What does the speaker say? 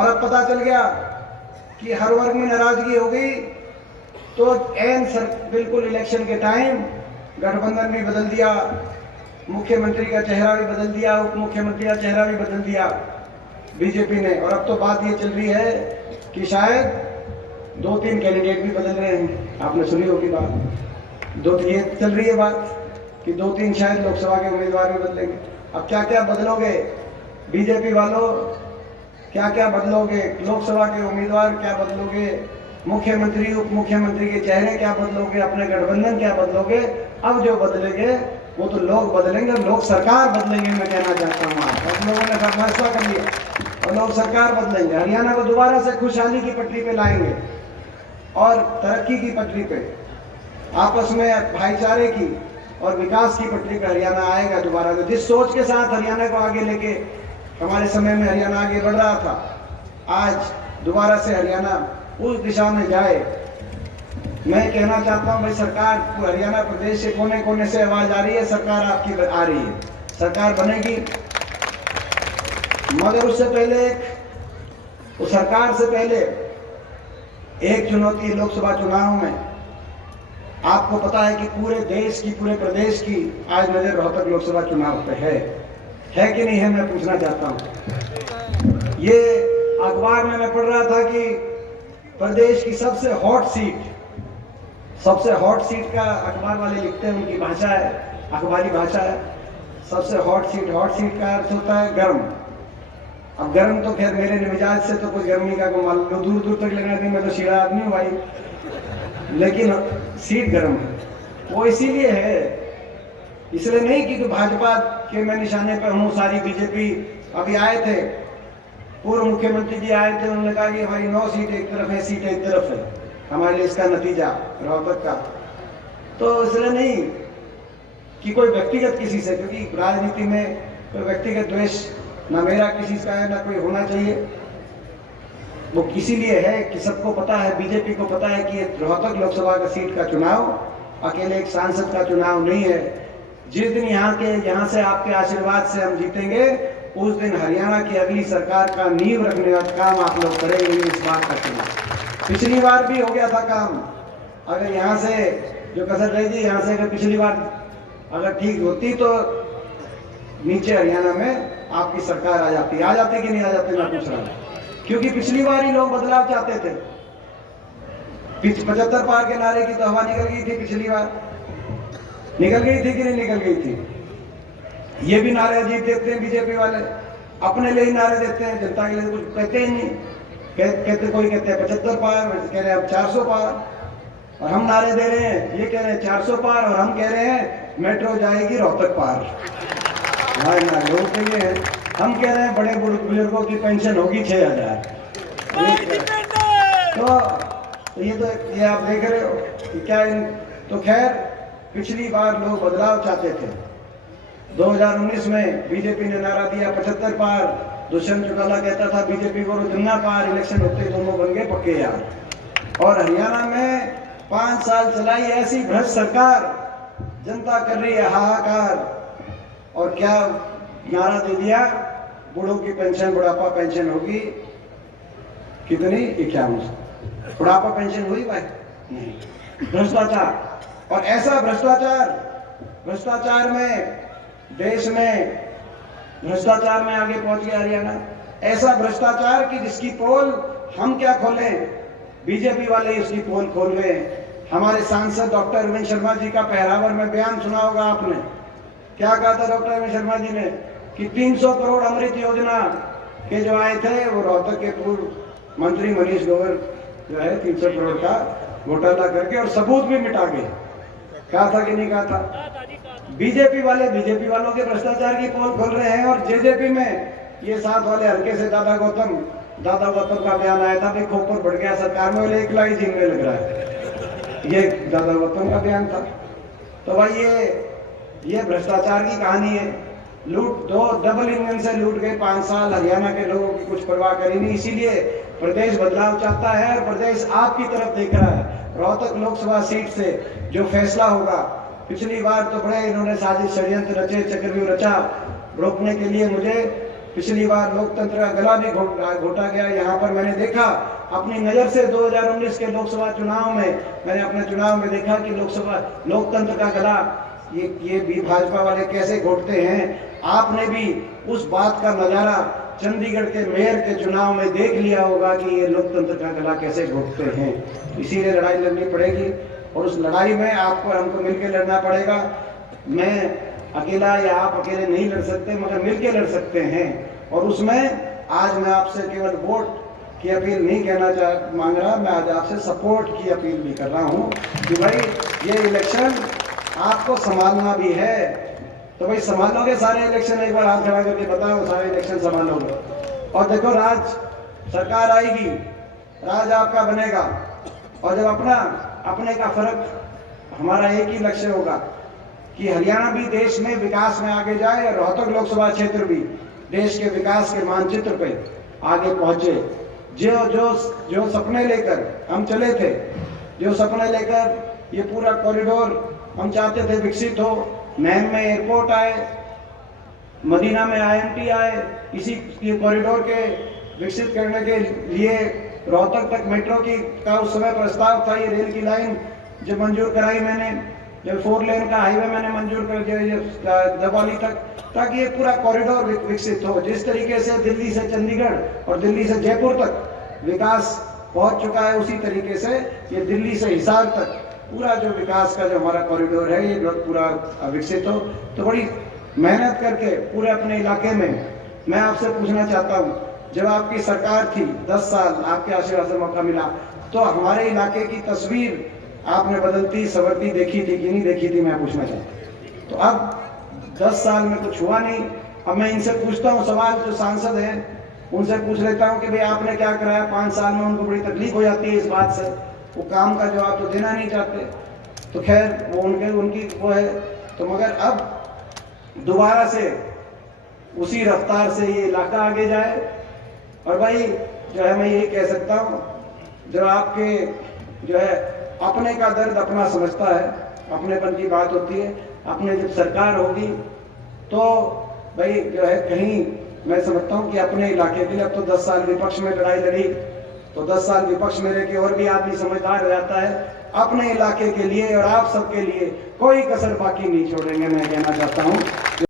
और अब पता चल गया कि हर वर्ग में नाराजगी हो गई, तो बिल्कुल इलेक्शन के टाइम गठबंधन भी बदल दिया, मुख्यमंत्री का चेहरा भी बदल दिया, उप मुख्यमंत्री का चेहरा भी बदल दिया बीजेपी ने। और अब तो बात ये चल रही है कि शायद 2-3 कैंडिडेट भी बदल रहे हैं। आपने सुनी होगी बात, ये चल रही है बात कि 2-3 शायद लोकसभा के उम्मीदवार भी बदलेंगे। अब क्या क्या बदलोगे बीजेपी वालों, क्या क्या बदलोगे? लोकसभा के उम्मीदवार क्या बदलोगे? मुख्यमंत्री उप मुख्यमंत्री के चेहरे क्या बदलोगे? अपने गठबंधन क्या बदलोगे? अब जो बदलेंगे वो तो लोग बदलेंगे, लोग सरकार बदलेंगे। मैं कहना चाहता हूँ आप लोगों ने फैसला कर लिया और लोग सरकार बदलेंगे। हरियाणा को दोबारा से खुशहाली की पटरी पे लाएंगे और तरक्की की पटरी पे, आपस में भाईचारे की और विकास की पटरी पे हरियाणा आएगा दोबारा। जिस सोच के साथ हरियाणा को आगे लेके हमारे समय में हरियाणा आगे बढ़ रहा था, आज दोबारा से हरियाणा उस दिशा में जाए। मैं कहना चाहता हूं भाई, सरकार हरियाणा प्रदेश के कोने कोने से आवाज आ रही है, सरकार आपकी आ रही है, सरकार बनेगी। मगर उससे पहले उस सरकार से पहले एक चुनौती लोकसभा चुनाव में। आपको पता है कि पूरे देश की, पूरे प्रदेश की आज नजर रोहतक लोकसभा चुनाव पे है कि नहीं है? मैं पूछना चाहता हूं। ये अखबार में मैं पढ़ रहा था कि प्रदेश की सबसे हॉट सीट का अखबार वाले लिखते हैं, उनकी भाषा है, अखबारी भाषा है, सबसे हॉट सीट का अर्थ होता है गर्म। अब गर्म तो खैर मेरे मिजाज से तो कोई गर्मी का को मालूम, दूर दूर तक लेना नहीं, मैं तो सीधा आदमी हूँ भाई, लेकिन सीट गर्म है। वो इसीलिए है, इसलिए नहीं कि तो भाजपा के मैं निशाने पर हूँ। सारी बीजेपी अभी आए थे, पूर्व मुख्यमंत्री जी आए थे, उन्होंने कहा कि हमारी 9 सीट एक तरफ है, सीट एक तरफ है, हमारे लिए इसका नतीजा रोहतक का। तो इसलिए नहीं कि कोई व्यक्तिगत किसी से, क्योंकि राजनीति में कोई व्यक्तिगत द्वेष ना मेरा किसी का है, ना कोई होना चाहिए। वो इसीलिए है कि सबको पता है, बीजेपी को पता है कि रोहतक लोकसभा का सीट का चुनाव अकेले एक सांसद का चुनाव नहीं है। जिस दिन यहाँ से आपके आशीर्वाद से हम जीतेंगे, उस दिन हरियाणा की अगली सरकार का नींव रखने का काम आप लोग करेंगे, इस बात का चुनाव। पिछली बार भी हो गया था काम, अगर यहाँ से जो कसर रही थी, यहाँ से अगर पिछली बार अगर ठीक होती तो नीचे हरियाणा में आपकी सरकार आ जाती कि नहीं आ जाती? मैं पूछ रहा हूँ, क्योंकि पिछली बार ही लोग बदलाव चाहते थे। 75 पार के नारे की तो हवा निकल गई थी, पिछली बार निकल गई थी कि नहीं निकल गई थी? ये भी नारे अजीब देते हैं बीजेपी वाले, अपने लिए ही नारे देते हैं, जनता के लिए कुछ कहते ही नहीं। कहते कोई कहते हैं 75 पार, कह रहे हैं अब 400 पार, और हम नारे दे रहे हैं, ये कह रहे हैं 400 पार, और हम कह रहे हैं मेट्रो जाएगी रोहतक पार। लोग के लिए है, हम कह रहे हैं बड़े बुजुर्गों की पेंशन होगी 6000। तो ये आप देख रहे हो कि क्या तो खैर पिछली बार लोग बदलाव चाहते थे। 2019 में बीजेपी ने नारा दिया 75 पार, दुष्यंत चौटाला कहता था बीजेपी को दुनिया पार, इलेक्शन होते दोनों बन गए पक्के यार। और हरियाणा में 5 साल चलाई ऐसी भ्रष्ट सरकार, जनता कर रही है हाहाकार, और क्या नारा दे दिया, बूढ़ों की पेंशन, बुढ़ापा पेंशन होगी कितनी? 51। बुढ़ापा पेंशन हुई भाई? नहीं। भ्रष्टाचार, और ऐसा भ्रष्टाचार में देश में भ्रष्टाचार में आगे पहुंच गया हरियाणा। ऐसा भ्रष्टाचार कि जिसकी पोल हम क्या खोलें, बीजेपी वाले ही उसकी पोल खोल रहे हैं। हमारे सांसद डॉक्टर अरविंद शर्मा जी का पहरावर में बयान सुना होगा आपने। क्या कहा था डॉक्टर अरविंद शर्मा जी ने कि 300 करोड़ अमृत योजना के जो आए थे, वो रोहतक के पूर्व मंत्री मनीष ग्रोवर जो है 300 करोड़ का घोटाला करके और सबूत भी मिटा के, कहा था कि नहीं कहा था? बीजेपी वालों के भ्रष्टाचार की पोल खोल रहे हैं। और जेजेपी में ये साथ वाले हल्के से दादा गौतम का बयान आया था, भाई खोपर बढ़ गया सरकार में, 1 लाख झींगने लग रहा है, ये दादा गौतम का बयान था। तो भाई ये भ्रष्टाचार की कहानी है। लूट, 2 डबल इंजन से लूट गए 5 साल, हरियाणा के लोगों की कुछ परवाह करी नहीं। इसीलिए प्रदेश बदलाव चाहता है और प्रदेश आपकी तरफ देख रहा है। रोहतक लोकसभा सीट से जो फैसला होगा, पिछली बार तो बड़े इन्होंने साजिश षड्यंत्र रचे, चक्रव्यूह रचा रोकने के लिए मुझे, पिछली बार लोकतंत्र का गला भी घोटा गया। यहाँ पर मैंने देखा अपनी नज़र से 2019 के लोकसभा चुनाव में, मैंने अपने चुनाव में देखा कि लोकतंत्र का गला ये भी भाजपा वाले कैसे घोटते हैं। आपने भी उस बात का नज़ारा चंडीगढ़ के मेयर के चुनाव में देख लिया होगा कि ये लोकतंत्र का गला कैसे घोटते हैं। इसीलिए लड़ाई लड़नी पड़ेगी और उस लड़ाई में आपको हमको मिलकर लड़ना पड़ेगा। मैं अकेला या आप अकेले नहीं लड़ सकते, मगर मिलकर लड़ सकते हैं। और उसमें आज मैं आपसे केवल वोट की अपील नहीं मांग रहा, मैं आज आपसे सपोर्ट की अपील भी कर रहा हूँ कि भाई ये इलेक्शन आपको संभालना भी है। तो भाई संभालोगे सारे इलेक्शन? एक बार हाथ खड़ा करके बताओ, सारे इलेक्शन संभालोगे? और देखो, राज सरकार आएगी, राज आपका बनेगा, और जब अपने का फर्क हमारा एक ही लक्ष्य होगा कि हरियाणा भी देश में विकास में आगे जाए और रोहतक लोकसभा क्षेत्र भी देश के विकास के मानचित्र पे आगे पहुंचे। जो सपने लेकर हम चले थे, जो सपने लेकर ये पूरा कॉरिडोर हम चाहते थे विकसित हो, मैम में एयरपोर्ट आए, मदीना में IMT आए, इसी कॉरिडोर के विकसित करने के लिए रोहतक तक मेट्रो का उस समय प्रस्ताव था, ये रेल की लाइन जो मंजूर कराई मैंने, जब 4 लेन का हाईवे मैंने मंजूर कर दिया दबौली तक, ताकि ये पूरा कॉरिडोर विकसित हो। जिस तरीके से दिल्ली से चंडीगढ़ और दिल्ली से जयपुर तक विकास पहुंच चुका है, उसी तरीके से ये दिल्ली से हिसार तक पूरा जो विकास का जो हमारा कॉरिडोर है, ये पूरा विकसित हो। तो बड़ी मेहनत करके पूरे अपने इलाके में मैं आपसे पूछना चाहता हूँ, जब आपकी सरकार थी 10 साल, आपके आशीर्वाद से मौका मिला, तो हमारे इलाके की तस्वीर आपने बदलती संवरती देखी थी कि नहीं देखी थी, मैं पूछना चाहता हूँ। तो अब 10 साल में कुछ हुआ नहीं। अब मैं इनसे पूछता हूँ सवाल, जो सांसद हैं उनसे पूछ लेता हूँ कि भाई आपने क्या कराया 5 साल में? उनको बड़ी तकलीफ हो जाती है इस बात से, वो काम का जवाब तो देना नहीं चाहते। तो खैर वो उनकी वो है। तो मगर अब दोबारा से उसी रफ्तार से ये इलाका आगे जाए। और भाई जो है, मैं यही कह सकता हूँ, जब आपके जो है अपने का दर्द अपना समझता है, अपनेपन की बात होती है, अपने जब सरकार होगी तो भाई जो है कहीं मैं समझता हूँ कि अपने इलाके के लिए, अब तो 10 साल विपक्ष में लड़ाई लड़ी, तो 10 साल विपक्ष में रह के और भी आदमी समझदार हो जाता है। अपने इलाके के लिए और आप सबके लिए कोई कसर बाकी नहीं छोड़ेंगे, मैं कहना चाहता हूँ।